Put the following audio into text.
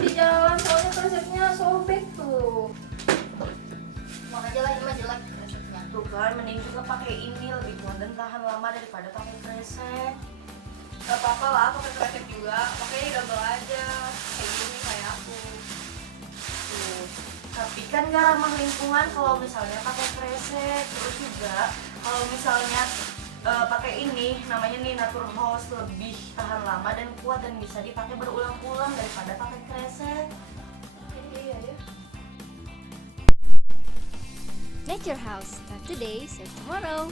di jalan, soalnya kreseknya sobek tuh. Mau aja lah, ini mah jelek resepnya. Tuh kan, mending juga pakai ini, lebih kuat dan tahan lama daripada pakai kresek. Gak apa-apa lah, pakai kresek juga. Makanya double aja, kayak gini kayak aku. Tuh. Tapi kan gak ramah lingkungan kalau misalnya pakai kresek. Terus juga kalau misalnya pakai ini, namanya nih Natur House, lebih tahan lama dan kuat dan bisa dipakai berulang-ulang daripada pakai kresek. Iya ya. Nature House, start today, save tomorrow.